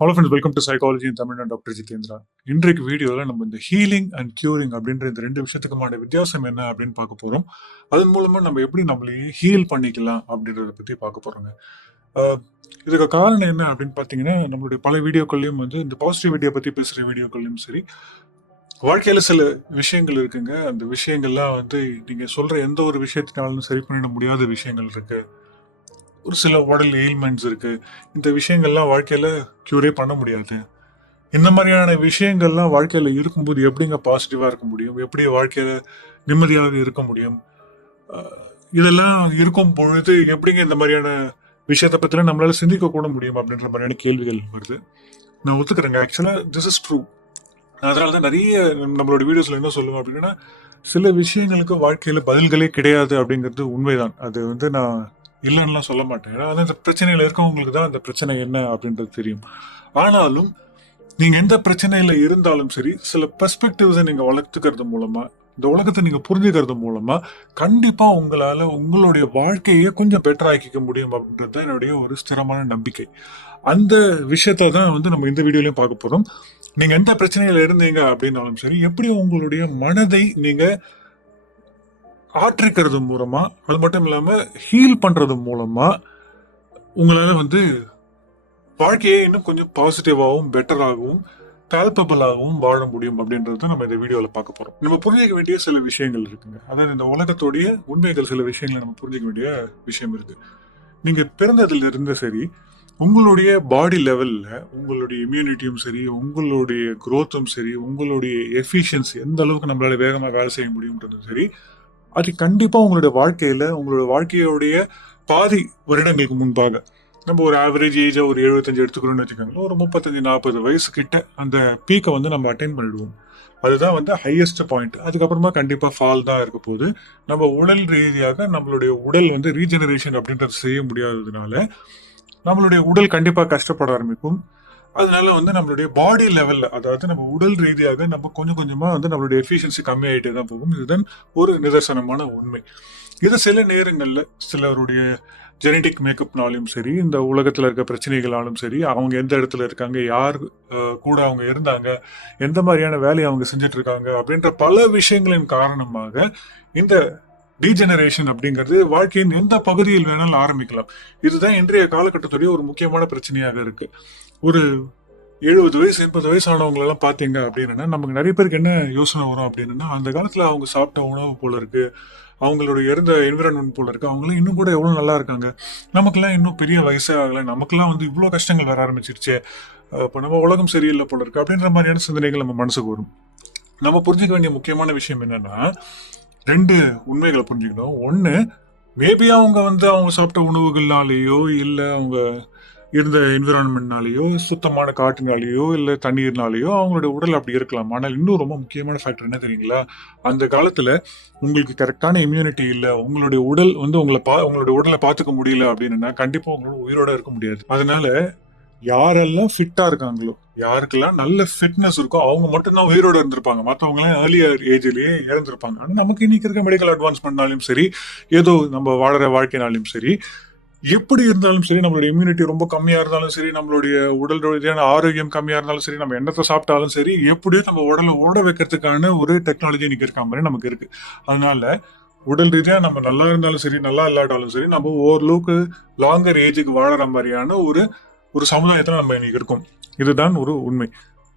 Hello friends welcome to psychology in Tamil doctor Jitendra இன்றைக்கு வீடியோவில் நம்ம இந்த ஹீலிங் அண்ட் கியூரிங் அப்படின்ற இந்த ரெண்டு விஷயத்துக்குமான வித்தியாசம் என்ன அப்படின்னு பார்க்க போகிறோம் அதன் மூலமாக நம்ம எப்படி நம்மளையே ஹீல் பண்ணிக்கலாம் அப்படின்றத பற்றி பார்க்க போகிறோங்க இதுக்கு காரணம் என்ன அப்படின்னு பார்த்தீங்கன்னா நம்மளுடைய பல வீடியோக்கள்லையும் வந்து இந்த பாசிட்டிவிட்டியை பற்றி பேசுகிற வீடியோக்கள்லையும் சரி வாழ்க்கையில் சில விஷயங்கள் இருக்குங்க. அந்த விஷயங்கள்லாம் வந்து நீங்கள் சொல்கிற எந்த ஒரு விஷயத்தினாலும் சரி பண்ணிட முடியாத விஷயங்கள் இருக்குது ஒரு சில உடல் எயில்மெண்ட்ஸ் இருக்கு. இந்த விஷயங்கள்லாம் வாழ்க்கையில க்யூரே பண்ண முடியாது. இந்த மாதிரியான விஷயங்கள்லாம் வாழ்க்கையில இருக்கும்போது எப்படிங்க பாசிட்டிவா இருக்க முடியும்? எப்படி வாழ்க்கையில நிம்மதியாக இருக்க முடியும்? இதெல்லாம் இருக்கும் பொழுது எப்படிங்க இந்த மாதிரியான விஷயத்தை பற்றிலாம் நம்மளால சிந்திக்க கூட முடியும் அப்படின்ற மாதிரியான கேள்விகள் வருது. நான் ஒத்துக்கிறேங்க. ஆக்சுவலா திஸ் இஸ் ட்ரூ அதனால தான் நிறைய நம்மளோட வீடியோஸ்ல என்ன சொல்லுவேன் அப்படின்னா சில விஷயங்களுக்கு வாழ்க்கையில பதில்களே கிடையாது அப்படிங்கிறது உண்மைதான். அது வந்து நான் இல்லைன்னுலாம் சொல்ல மாட்டேன். ஏன்னா அது அந்த பிரச்சனையில் இருக்கவங்களுக்கு தான் அந்த பிரச்சனை என்ன அப்படின்றது தெரியும். ஆனாலும் நீங்கள் எந்த பிரச்சனையில் இருந்தாலும் சரி சில பெர்ஸ்பெக்டிவ்ஸை நீங்கள் வளர்த்துக்கிறது மூலமாக இந்த உலகத்தை நீங்கள் புரிஞ்சுக்கிறது மூலமாக கண்டிப்பாக உங்களால் உங்களுடைய வாழ்க்கையை கொஞ்சம் பெட்டர் ஆக்கிக்க முடியும் அப்படின்றது தான் என்னுடைய ஒரு ஸ்திரமான நம்பிக்கை. அந்த விஷயத்த தான் வந்து நம்ம இந்த வீடியோலையும் பார்க்க போகிறோம் நீங்கள் எந்த பிரச்சனையில் இருந்தீங்க அப்படின்னாலும் சரி எப்படி உங்களுடைய மனதை நீங்கள் ஆற்றிக்கிறது மூலமா அது மட்டும் இல்லாம ஹீல் பண்றது மூலமா உங்களால வந்து வாழ்க்கையை இன்னும் கொஞ்சம் பாசிட்டிவாகவும் பெட்டராகவும் பால்பபிளாகவும் வாழ முடியும் அப்படின்றத நம்ம இந்த வீடியோவில் பார்க்க போறோம். நம்ம புரிஞ்சிக்க வேண்டிய சில விஷயங்கள் இருக்குங்க. அதாவது இந்த உலகத்துடைய உண்மைகள் சில விஷயங்களை நம்ம புரிஞ்சிக்க வேண்டிய விஷயம் இருக்கு. நீங்க பிறந்ததுல இருந்து சரி உங்களுடைய பாடி லெவல்ல உங்களுடைய இம்யூனிட்டியும் சரி உங்களுடைய க்ரோத்தும் சரி உங்களுடைய எஃபிஷியன்சி எந்த அளவுக்கு நம்மளால வேகமாக வேலை செய்ய முடியும்ன்றதும் சரி அது கண்டிப்பா உங்களுடைய வாழ்க்கையில உங்களோட வாழ்க்கையோடைய பாதி வருடங்களுக்கு முன்பாக. நம்ம ஒரு ஆவரேஜ் ஏஜா ஒரு எழுபத்தஞ்சு எடுத்துக்கணும்னு வச்சுக்கோங்களேன். ஒரு முப்பத்தஞ்சு நாற்பது வயசு கிட்ட அந்த பீக்கை வந்து நம்ம அட்டைன் பண்ணிடுவோம். அதுதான் வந்து ஹையஸ்ட் பாயிண்ட் அதுக்கப்புறமா கண்டிப்பாக ஃபால் தான் இருக்க போது நம்ம உடல் ரீதியாக நம்மளுடைய உடல் வந்து ரீஜெனரேஷன் அப்படின்றது செய்ய முடியாததுனால நம்மளுடைய உடல் கண்டிப்பாக கஷ்டப்பட ஆரம்பிக்கும். அதனால வந்து நம்மளுடைய பாடி லெவல்ல அதாவது நம்ம உடல் ரீதியாக நம்ம கொஞ்சம் கொஞ்சமா வந்து நம்மளுடைய எஃபிஷியன்சி கம்மியாயிட்டே தான் போகும். இதுதான் ஒரு நிதர்சனமான உண்மை. இது சில நேரங்கள்ல சிலருடைய ஜெனடிக் மேக்கப்னாலும் சரி இந்த உலகத்தில் இருக்க பிரச்சனைகளாலும் சரி அவங்க எந்த இடத்துல இருக்காங்க யார் கூட அவங்க இருந்தாங்க எந்த மாதிரியான வேலையை அவங்க செஞ்சுட்டு இருக்காங்க அப்படின்ற பல விஷயங்களின் காரணமாக இந்த டீஜெனரேஷன் அப்படிங்கிறது வாழ்க்கையின் எந்த பகுதியில் வேணாலும் ஆரம்பிக்கலாம். இதுதான் இன்றைய காலகட்டத்துடைய ஒரு முக்கியமான பிரச்சனையாக இருக்கு. ஒரு எழுபது வயசு எண்பது வயசு ஆனவங்களெல்லாம் பார்த்தீங்க அப்படின்னா நமக்கு நிறைய பேருக்கு என்ன யோசனை வரும் அப்படின்னா அந்த காலத்தில் அவங்க சாப்பிட்ட உணவு போல இருக்கு அவங்களோட இருந்த என்விரான்மெண்ட் போல இருக்கு அவங்களும் இன்னும் கூட எவ்வளோ நல்லா இருக்காங்க. நமக்கெல்லாம் இன்னும் பெரிய வயசே ஆகலை. நமக்கெல்லாம் வந்து இவ்வளோ கஷ்டங்கள் வர ஆரம்பிச்சிருச்சு. இப்போ நம்ம உலகம் சரியில்லை போல இருக்கு அப்படின்ற மாதிரியான சிந்தனைகள் நம்ம மனசுக்கு வரும். நம்ம புரிஞ்சுக்க வேண்டிய முக்கியமான விஷயம் என்னன்னா ரெண்டு உண்மைகளை புரிஞ்சுக்கணும். ஒன்று மேபி அவங்க வந்து அவங்க சாப்பிட்ட உணவுகள்னாலேயோ இல்லை அவங்க இருந்த என்விரான்மெண்ட்னாலேயோ சுத்தமான காட்டுனாலேயோ இல்லை தண்ணீர்னாலேயோ அவங்களோட உடல் அப்படி இருக்கலாம். ஆனால் இன்னும் ரொம்ப முக்கியமான ஃபேக்டர் என்ன தெரியுங்களா? அந்த காலத்தில் உங்களுக்கு கரெக்டான இம்யூனிட்டி இல்லை உங்களுடைய உடல் வந்து உங்களை பா உங்களுடைய உடலை பார்த்துக்க முடியல அப்படின்னா கண்டிப்பாக உங்களோட உயிரோட இருக்க முடியாது. அதனால யாரெல்லாம் ஃபிட்டாக இருக்காங்களோ யாருக்கெல்லாம் நல்ல ஃபிட்னஸ் இருக்கோ அவங்க மட்டும்தான் உயிரோட இருந்திருப்பாங்க. மற்றவங்களாம் ஏர்லியர் ஏஜ்லேயே இறந்துருப்பாங்க. நமக்கு இன்னைக்கு இருக்க மெடிக்கல் அட்வான்ஸ்மெண்ட்னாலும் சரி ஏதோ நம்ம வாழற வாழ்க்கைனாலும் சரி எப்படி இருந்தாலும் சரி நம்மளுடைய இம்யூனிட்டி ரொம்ப கம்மியா இருந்தாலும் சரி நம்மளுடைய உடல் ரீதியான ஆரோக்கியம் கம்மியா இருந்தாலும் சரி நம்ம என்னத்தை சாப்பிட்டாலும் சரி எப்படியும் நம்ம உடலை ஓட வைக்கிறதுக்கான ஒரு டெக்னாலஜி இன்னைக்கு இருக்க மாதிரி நமக்கு இருக்கு. அதனால உடல் ரீதியா நம்ம நல்லா இருந்தாலும் சரி நல்லா இல்லாட்டாலும் சரி நம்ம ஓரளவுக்கு லாங்கர் ஏஜுக்கு வாழற மாதிரியான ஒரு ஒரு சமுதாயத்துல நம்ம இன்னைக்கு இருக்கோம். இதுதான் ஒரு உண்மை.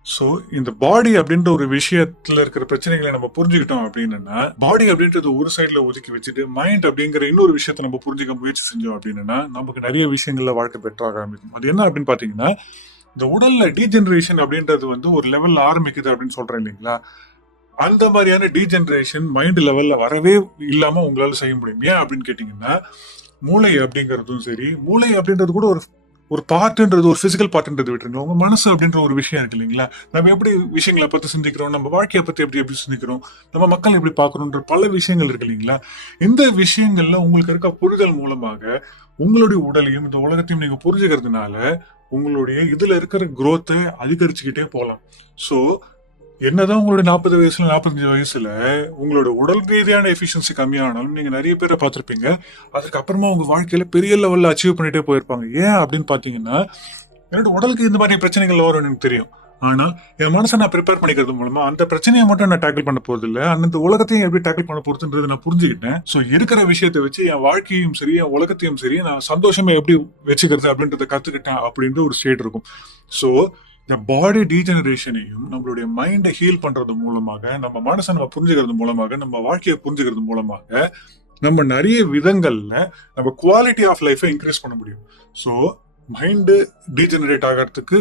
ஸோ இந்த பாடி அப்படின்ற ஒரு விஷயத்துல இருக்கிற பிரச்சனைகளை நம்ம புரிஞ்சுக்கிட்டோம் அப்படின்னா பாடி அப்படின்றது ஒரு சைட்ல ஒதுக்கி வச்சுட்டு மைண்ட் அப்படிங்கிற இன்னொரு விஷயத்த நம்ம புரிஞ்சுக்க முயற்சி செஞ்சோம் அப்படின்னா நமக்கு நிறைய விஷயங்கள்ல வாழ்க்கை பெற்றாக ஆரம்பிக்கும். அது என்ன அப்படின்னு பாத்தீங்கன்னா இந்த உடல்ல டீஜெனரேஷன் அப்படின்றது வந்து ஒரு லெவல்ல ஆரம்பிக்குது அப்படின்னு சொல்றேன் இல்லைங்களா? அந்த மாதிரியான டீஜெனரேஷன் மைண்ட் லெவல்ல வரவே இல்லாம உங்களால செய்ய முடியும். ஏன் அப்படின்னு கேட்டீங்கன்னா மூளை அப்படிங்கிறதும் சரி மூளை அப்படின்றது கூட ஒரு ஒரு பாட்டுன்றது ஒரு பிசிக்கல் பாட்டுன்றது விட்டுருங்க. உங்க மனசு அப்படின்ற ஒரு விஷயம் இருக்கு இல்லைங்களா? நம்ம எப்படி விஷயங்களை பத்தி சிந்திக்கிறோம்? நம்ம வாழ்க்கையை பத்தி எப்படி எப்படி சிந்திக்கிறோம்? நம்ம மக்கள் எப்படி பார்க்கணுன்ற பல விஷயங்கள் இருக்கு இல்லைங்களா? இந்த விஷயங்கள்ல உங்களுக்கு இருக்க புரிதல் மூலமாக உங்களுடைய உடலையும் இந்த உலகத்தையும் நீங்க புரிஞ்சுக்கிறதுனால உங்களுடைய இதுல இருக்கிற குரோத்தை அதிகரிச்சுக்கிட்டே போகலாம். சோ என்னதான் உங்களோட நாற்பது வயசுல நாற்பத்தஞ்சு வயசுல உங்களோட உடல் ரீதியான எஃபிஷியன்சி கம்மியானாலும் நீங்க நிறைய பேரை பார்த்துருப்பீங்க. அதுக்கு அப்புறமா உங்க வாழ்க்கையில பெரிய லெவல்ல அச்சீவ் பண்ணிட்டே போயிருப்பாங்க. ஏன் அப்படின்னு பாத்தீங்கன்னா என்னோட உடலுக்கு இந்த மாதிரி பிரச்சனைகள் வரும் எனக்கு தெரியும். ஆனால் என் மனசை நான் ப்ரிப்பேர் பண்ணிக்கிறது மூலமா அந்த பிரச்சனையை மட்டும் நான் டேக்கிள் பண்ண போறது இல்லை அந்த உலகத்தையும் எப்படி டேக்கிள் பண்ண போறதுன்றது நான் புரிஞ்சுக்கிட்டேன். ஸோ இருக்கிற விஷயத்தை வச்சு என் வாழ்க்கையும் சரி என் உலகத்தையும் சரி நான் சந்தோஷமா எப்படி வச்சுக்கிறது அப்படின்றத கத்துக்கிட்டேன் அப்படின்ற ஒரு ஸ்டேட் இருக்கும். ஸோ இந்த பாடி டீஜெனரேஷனையும் நம்மளுடைய மைண்டை ஹீல் பண்றது மூலமாக நம்ம மனசை நம்ம புரிஞ்சுக்கிறது மூலமாக நம்ம வாழ்க்கையை புரிஞ்சுக்கிறது மூலமாக நம்ம நிறைய விதங்கள்ல நம்ம குவாலிட்டி ஆஃப் லைஃபை இன்க்ரீஸ் பண்ண முடியும். ஸோ மைண்டு டீஜெனரேட் ஆகிறதுக்கு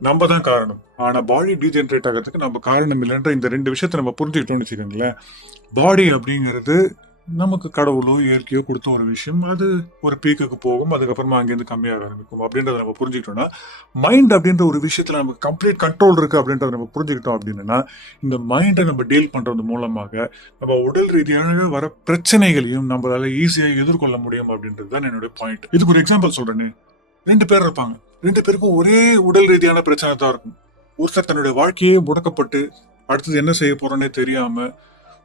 நம்ம தான் காரணம். ஆனால் பாடி டீஜெனரேட் ஆகிறதுக்கு நம்ம காரணம் இல்லைன்ற இந்த ரெண்டு விஷயத்த நம்ம புரிஞ்சுக்கிட்டோம்னு வச்சுக்கோங்களேன். பாடி அப்படிங்கிறது நமக்கு கடவுளோ இயற்கையோ கொடுத்த ஒரு விஷயம் அது ஒரு பீக்குக்கு போகும் அதுக்கப்புறமா அங்கேருந்து கம்மியாக ஆரம்பிக்கும். அப்படின்றத நம்ம புரிஞ்சுக்கிட்டோம்னா மைண்ட் அப்படின்ற ஒரு விஷயத்தில் நமக்கு கம்ப்ளீட் கண்ட்ரோல் இருக்குது அப்படின்றத நம்ம புரிஞ்சுக்கிட்டோம் அப்படின்னா இந்த மைண்டை நம்ம டீல் பண்ணுறது மூலமாக நம்ம உடல் ரீதியாக வர பிரச்சனைகளையும் நம்மளால ஈஸியாக எதிர்கொள்ள முடியும் அப்படின்றது தான் என்னுடைய பாயிண்ட் இதுக்கு ஒரு எக்ஸாம்பிள் சொல்கிறேன்னு ரெண்டு பேர் இருப்பாங்க. ரெண்டு பேருக்கும் ஒரே உடல் ரீதியான பிரச்சனை தான் இருக்கும். ஒருத்தர் தன்னுடைய வாழ்க்கையே முடக்கப்பட்டு அடுத்தது என்ன செய்ய போகிறோன்னே தெரியாமல்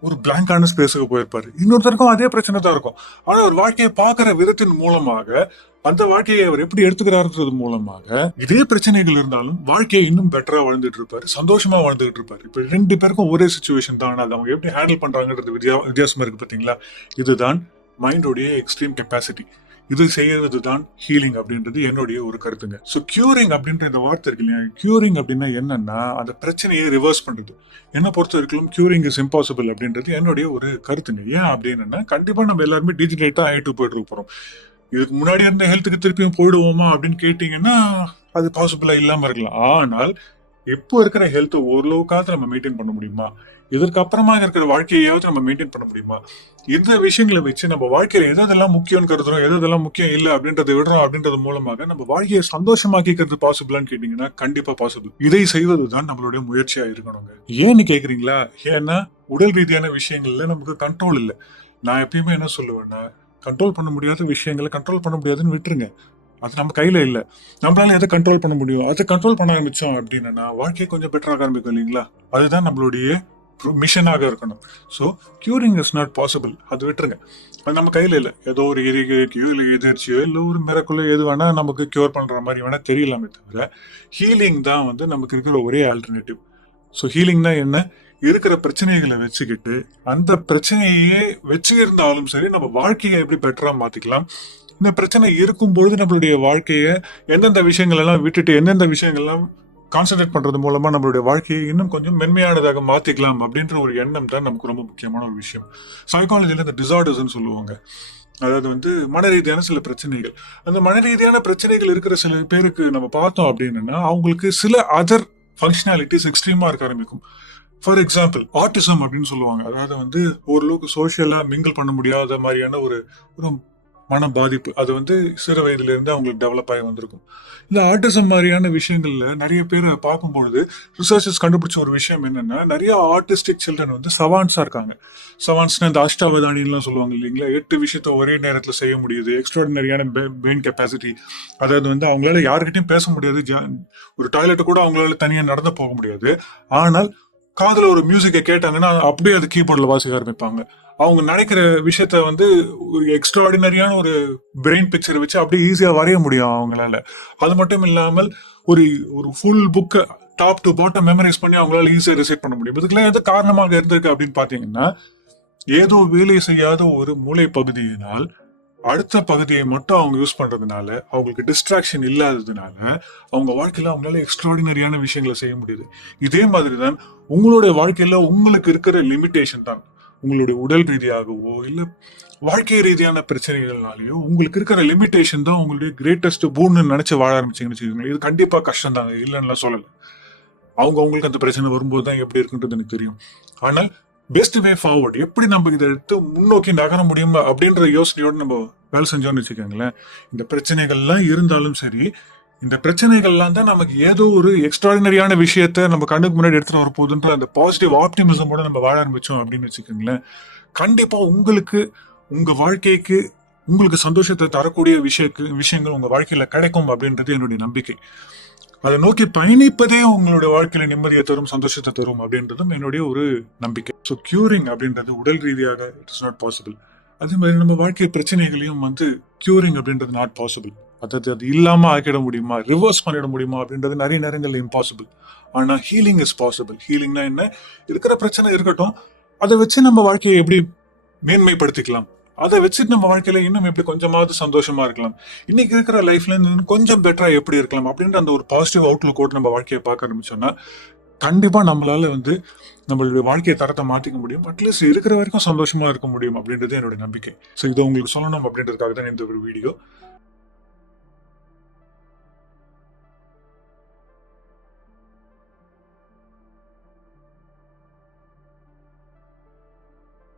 ஒரு பிளாங்கான ஸ்பேஸுக்கு போயிருப்பாரு. இன்னொருத்தருக்கும் அதே பிரச்சனை தான் இருக்கும். ஆனா ஒரு வாழ்க்கையை பாக்குற விதத்தின் மூலமாக அந்த வாழ்க்கையை அவர் எப்படி எடுத்துக்கிறாருன்றது மூலமாக இதே பிரச்சனைகள் இருந்தாலும் வாழ்க்கையை இன்னும் பெட்டரா வாழ்ந்துட்டு இருப்பாரு சந்தோஷமா வாழ்ந்துகிட்டு இருப்பாரு. இப்ப ரெண்டு பேருக்கும் ஒரே சுச்சுவேஷன் தான். அது அவங்க எப்படி ஹேண்டில் பண்றாங்கன்றது வித்தியா வித்தியாசமா இருக்கு பாத்தீங்களா? இதுதான் மைண்டோடைய எக்ஸ்ட்ரீம் கெப்பாசிட்டி இது செய்யறது தான் ஹீலிங் அப்படின்றது என்னுடைய ஒரு கருத்துங்க. ஸோ கியூரிங் அப்படின்ற இந்த வார்த்தை இருக்கு இல்லையா? கியூரிங் அப்படின்னா என்னன்னா அந்த பிரச்சனையை ரிவர்ஸ் பண்றது. என்ன பொறுத்த வரைக்கும் கியூரிங் இஸ் இம்பாசிபிள் அப்படின்றது என்னுடைய ஒரு கருத்துங்க. ஏன் அப்படின்னா கண்டிப்பா நம்ம எல்லாருமே டிஜிட்டேட்டா ஆயிட்டு போயிட்டு போறோம். இதுக்கு முன்னாடி இருந்த ஹெல்த்துக்கு திருப்பியும் போயிடுவோமா அப்படின்னு கேட்டீங்கன்னா அது பாசிபிளா இல்லாம இருக்கலாம். ஆனால் இப்போ இருக்கிற ஹெல்த்தை ஓரளவுக்காவது நம்ம மெயின்டைன் பண்ண முடியுமா? இதற்கு அப்புறமா இருக்கிற வாழ்க்கையாவது நம்ம மெயின்டைன் பண்ண முடியுமா? இந்த விஷயங்களை வச்சு நம்ம வாழ்க்கையில எதெல்லாம் முக்கியம்னு கருதுறோம் எதெல்லாம் முக்கியம் இல்லை அப்படின்றத விடுறோம் அப்படின்றது மூலமாக நம்ம வாழ்க்கையை சந்தோஷமாக்கிக்கிறது பாசிபிளான்னு கேட்டீங்கன்னா கண்டிப்பா பாசிபிள் இதை செய்வதுதான் நம்மளுடைய முயற்சியா இருக்கணுங்க. ஏன்னு கேக்குறீங்களா? ஏன்னா உடல் ரீதியான விஷயங்கள்ல நமக்கு கண்ட்ரோல் இல்லை. நான் எப்பயுமே என்ன சொல்லுவேன்னா கண்ட்ரோல் பண்ண முடியாத விஷயங்களை கண்ட்ரோல் பண்ண முடியாதுன்னு விட்டுருங்க. அது நம்ம கையில் இல்லை. நம்மளால எதை கண்ட்ரோல் பண்ண முடியும்? அதை கண்ட்ரோல் பண்ண ஆரம்பித்தோம் அப்படின்னா வாழ்க்கையை கொஞ்சம் பெட்டராக ஆரம்பிக்கும் இல்லைங்களா? அதுதான் நம்மளுடைய மிஷனாக இருக்கணும். So curing is not possible அது விட்டுருங்க. அது நம்ம கையில் இல்லை. ஏதோ ஒரு எரிக்கையோ இல்லை எதிர்ச்சியோ இல்லை ஒரு மிரக்குள்ளோ எது வேணால் நமக்கு கியூர் பண்ணுற மாதிரி வேணால் தெரியலாமே தவிர ஹீலிங் தான் வந்து நமக்கு இருக்கிற ஒரே ஆல்டர்னேட்டிவ் ஸோ ஹீலிங்னா என்ன? இருக்கிற பிரச்சனைகளை வச்சுக்கிட்டு அந்த பிரச்சனையே வச்சுருந்தாலும் சரி நம்ம வாழ்க்கையை எப்படி பெட்டராக மாற்றிக்கலாம் இந்த பிரச்சனை இருக்கும் பொழுது நம்மளுடைய வாழ்க்கையை எந்தெந்த விஷயங்கள் எல்லாம் விட்டுட்டு எந்தெந்த விஷயங்கள்லாம் கான்சன்ட்ரேட் கான்சென்ட்ரேட் பண்றது மூலமா நம்மளுடைய வாழ்க்கையை இன்னும் கொஞ்சம் மென்மையானதாக மாத்திக்கலாம் அப்படின்ற ஒரு எண்ணம் தான் நமக்கு ரொம்ப முக்கியமான ஒரு விஷயம். சைக்காலஜியில் இந்த டிசார்டர்ஸ்ன்னு சொல்லுவாங்க. அதாவது வந்து மன ரீதியான சில பிரச்சனைகள். அந்த மன ரீதியான பிரச்சனைகள் இருக்கிற சில பேருக்கு நம்ம பார்த்தோம் அப்படின்னா அவங்களுக்கு சில அதர் ஃபங்க்ஷனாலிட்டிஸ் எக்ஸ்ட்ரீமா இருக்க ஆரம்பிக்கும். ஃபார் எக்ஸாம்பிள் ஆர்டிசம் அப்படின்னு சொல்லுவாங்க. அதாவது வந்து ஓரளவுக்கு சோஷியலா மிங்கிள் பண்ண முடியாத மாதிரியான ஒரு மன பாதிப்பு அது வந்து சிறு வயதிலிருந்து அவங்களுக்கு டெவலப் ஆகி வந்திருக்கும். இந்த ஆர்டிசம் மாதிரியான விஷயங்கள்ல நிறைய பேரை பார்க்கும்பொழுது ரிசர்ச்சர்ஸ் கண்டுபிடிச்ச ஒரு விஷயம் என்னன்னா நிறைய ஆர்டிஸ்டிக் சில்ட்ரன் வந்து சவான்ஸா இருக்காங்க. சவான்ஸ்னா இந்த அஷ்டாவதானின்லாம் சொல்லுவாங்க இல்லைங்களா? எட்டு விஷயத்த ஒரே நேரத்தில் செய்ய முடியுது எக்ஸ்ட்ராடினரியான பெயின் கெப்பாசிட்டி அதாவது வந்து அவங்களால யாருக்கிட்டையும் பேச முடியாது ஒரு டாய்லெட்டு கூட அவங்களால தனியாக நடந்து போக முடியாது. ஆனால் காதில் ஒரு மியூசிக்கை கேட்டாங்கன்னா அப்படியே அது கீபோர்டில் வாசிக்க ஆரம்பிப்பாங்க. அவங்க நினைக்கிற விஷயத்த வந்து ஒரு எக்ஸ்ட்ராடினரியான ஒரு பிரெயின் பிக்சர் வச்சு அப்படியே ஈஸியா வரைய முடியும் அவங்களால. அது மட்டும் இல்லாமல் ஒரு ஒரு ஃபுல் புக்கை டாப் டு பாட்டம் மெமரைஸ் பண்ணி அவங்களால ஈஸியா ரிசைட் பண்ண முடியும். இதுக்கெல்லாம் எது காரணமாக இருந்திருக்கு அப்படின்னு பாத்தீங்கன்னா ஏதோ வேலை செய்யாத ஒரு மூளை பகுதியினால் அடுத்த பகுதியை மட்டும் அவங்க யூஸ் பண்றதுனால அவங்களுக்கு டிஸ்ட்ராக்ஷன் இல்லாததுனால அவங்க வாழ்க்கையில அவங்களால எக்ஸ்ட்ராடினரியான விஷயங்களை செய்ய முடியுது. இதே மாதிரி தான் உங்களுடைய வாழ்க்கையில உங்களுக்கு இருக்கிற லிமிட்டேஷன் தான். உங்களுடைய உடல் ரீதியாகவோ இல்ல வாழ்க்கை ரீதியான பிரச்சனைகள்னாலயோ உங்களுக்கு இருக்கிற லிமிட்டேஷன் தான் உங்களுடைய கிரேட்டஸ்ட் பூன்னு நினச்சி வாழ ஆரம்பிச்சிங்கன்னு வச்சுக்கோங்களேன். இது கண்டிப்பா கஷ்டம் தாங்க இல்லைன்னா சொல்லல. அவங்க அவங்களுக்கு அந்த பிரச்சனை வரும்போது தான் எப்படி இருக்குன்றது எனக்கு தெரியும். ஆனால் பெஸ்ட் வே ஃபார்வர்ட் எப்படி நம்ம இதை எடுத்து முன்னோக்கி நகர முடியும் அப்படின்ற யோசனையோட நம்ம வேலை செஞ்சோம்னு வச்சுக்கோங்களேன். இந்த பிரச்சனைகள்லாம் இருந்தாலும் சரி இந்த பிரச்சனைகள்லாம் தான் நமக்கு ஏதோ ஒரு எக்ஸ்ட்ராடினரியான விஷயத்த நம்ம கண்ணுக்கு முன்னாடி எடுத்துட்டு வர அந்த பாசிட்டிவ் ஆப்டிமிசமோட நம்ம வாழ ஆரம்பிச்சோம் அப்படின்னு வச்சுக்கோங்களேன். கண்டிப்பா உங்களுக்கு உங்க வாழ்க்கைக்கு உங்களுக்கு சந்தோஷத்தை தரக்கூடிய விஷயக்கு விஷயங்கள் உங்க வாழ்க்கையில கிடைக்கும் அப்படின்றது என்னுடைய நம்பிக்கை. அதை நோக்கி பயணிப்பதே உங்களுடைய வாழ்க்கையில நிம்மதியை தரும் சந்தோஷத்தை தரும் அப்படின்றதும் என்னுடைய ஒரு நம்பிக்கை. ஸோ கியூரிங் அப்படின்றது உடல் ரீதியாக இட்ஸ் நாட் பாசிபிள் அதே மாதிரி நம்ம வாழ்க்கை பிரச்சனைகளையும் வந்து கியூரிங் அப்படின்றது நாட் பாசிபிள் அதாவது அது இல்லாமல் ஆக்கிட முடியுமா? ரிவர்ஸ் பண்ணிட முடியுமா? அப்படின்றது நிறைய நேரங்களில் இம்பாசிபிள் ஆனால் ஹீலிங் இஸ் பாசிபிள் ஹீலிங்னா என்ன? இருக்கிற பிரச்சனை இருக்கட்டும். அதை வச்சு நம்ம வாழ்க்கையை எப்படி மேன்மைப்படுத்திக்கலாம்? அதை வச்சுட்டு நம்ம வாழ்க்கையில இன்னும் எப்படி கொஞ்சமாவது சந்தோஷமா இருக்கலாம்? இன்னைக்கு இருக்கிற லைஃப்ல இருந்து கொஞ்சம் பெட்டரா எப்படி இருக்கலாம்? அப்படின்ற அந்த ஒரு பாசிட்டிவ் அவுட்லுக் ஓட்டு நம்ம வாழ்க்கையை பார்க்க ஆரம்பிச்சோம்னா கண்டிப்பா நம்மளால வந்து நம்மளுடைய வாழ்க்கையை தரத்தை மாத்திக்க முடியும். அட்லீஸ்ட் இருக்கிற வரைக்கும் சந்தோஷமா இருக்க முடியும் அப்படின்றது என்னோட நம்பிக்கை. ஸோ இதை உங்களுக்கு சொல்லணும் அப்படின்றதுக்காக தான் இந்த ஒரு வீடியோ